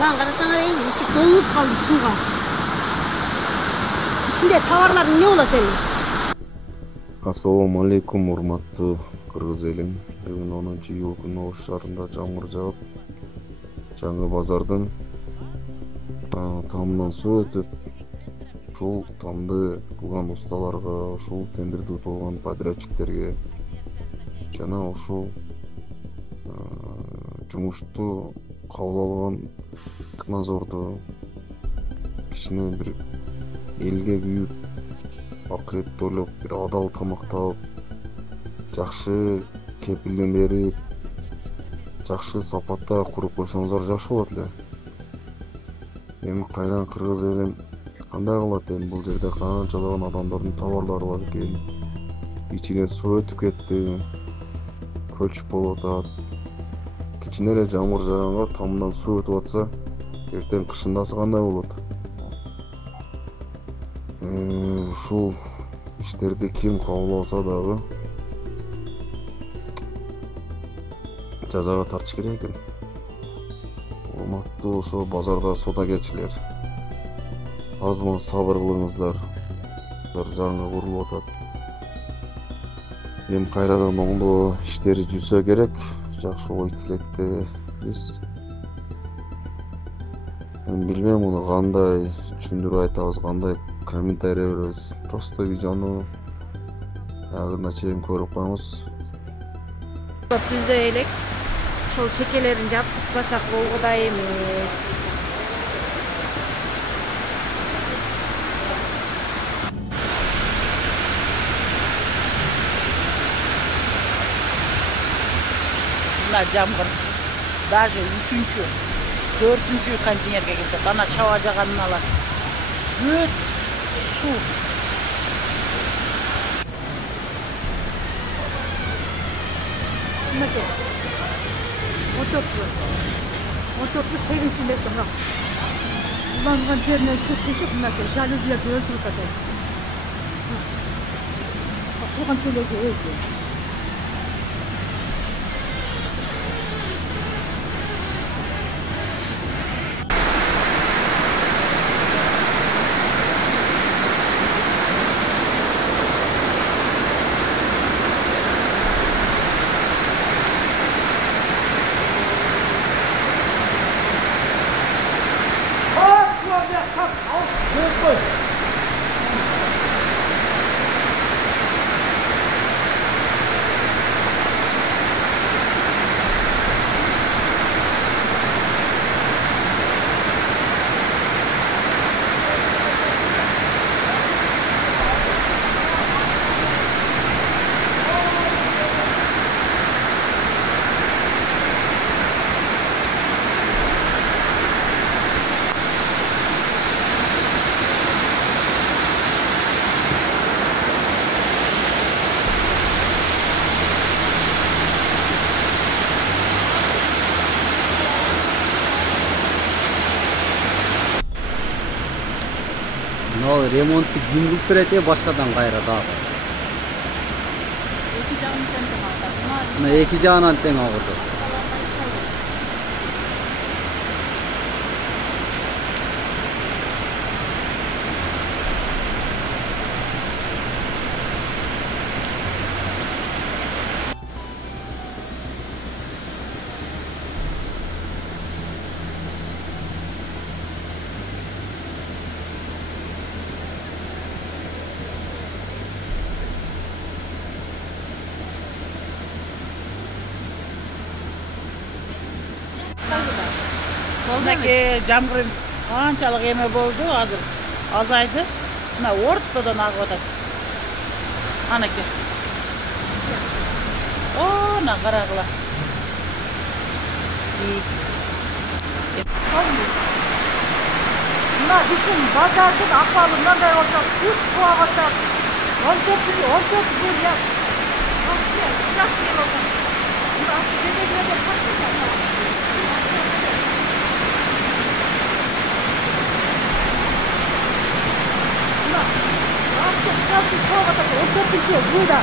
Lan karasana değil, içi dolup kaldı suga. İçinde tavarların ne ola senin? Assalamu alaikum урматтуу кыргыз элим. Бүгүн 10-iyul күнү Ош шаарында жамгыр жаап, жаңы базардын тамынан суу өтүп, ушул тамды кылган усталарга, ушул тендерди утуп алган подрядчиктерге жана ушул жумушту кабыл алган Кназорду кичине бир элге büyük акыретти ойлоп, бир адал тамактап, жакшы кепилден берип, жакшы сапатта куруп койсоңуздар жакшы болот эле. Эми кайран кыргыз элим кандай кылат эми, бул жерде канчалаган адамдардын товарлары бар экен. Ичине суу өтүп кетти, көчүп болуп атат. Кичине эле жамгыр жааганда тамынан суу өтүп атса, эртең кышындасы кандай болот? Ушул иштерди ким кабыл алса дагы жазага тартыш керек экен. Урматтуу ошо базарда соодагерчилер, азман сабыр кылыңыздар. Жаңы курулуп атат. Эми кайрадан оңдоо иштери жүрсө керек. Жакшы ой тилектебиз. Мен билбейм муну кандай түшүндүрүп айтабыз, кандай комментарий беребиз. Просто видеону агырына чейин көрүп коюңуз. Түздө элек, ошол чекелерин жаптыртпасак болгодай эмес. Мына жамгыр даже 3-чү, 4-чү контейнерге келди. Ана чаба жаганын алат. Бүт суу. Мынакей. Мотопу сегинчи эмес мына. Уланган жеринен суу түшүп, мынакей жалюзилерди өлтүрүп атат. Курган чөлөгү өлдү. Ал ремонтты ким кылып берет башкадан кайра дагы. Эки жагын тең алат. Мына эки жагынан тең агырды. Мынакей жамгыр канчалык эме болду, азыр азайды. Мына ортодон агып атат. Анакей. Ана карагыла. Мына бүтүн базардын акыбалы мындай болсо, күч сууга атат. 14 ел. Burada.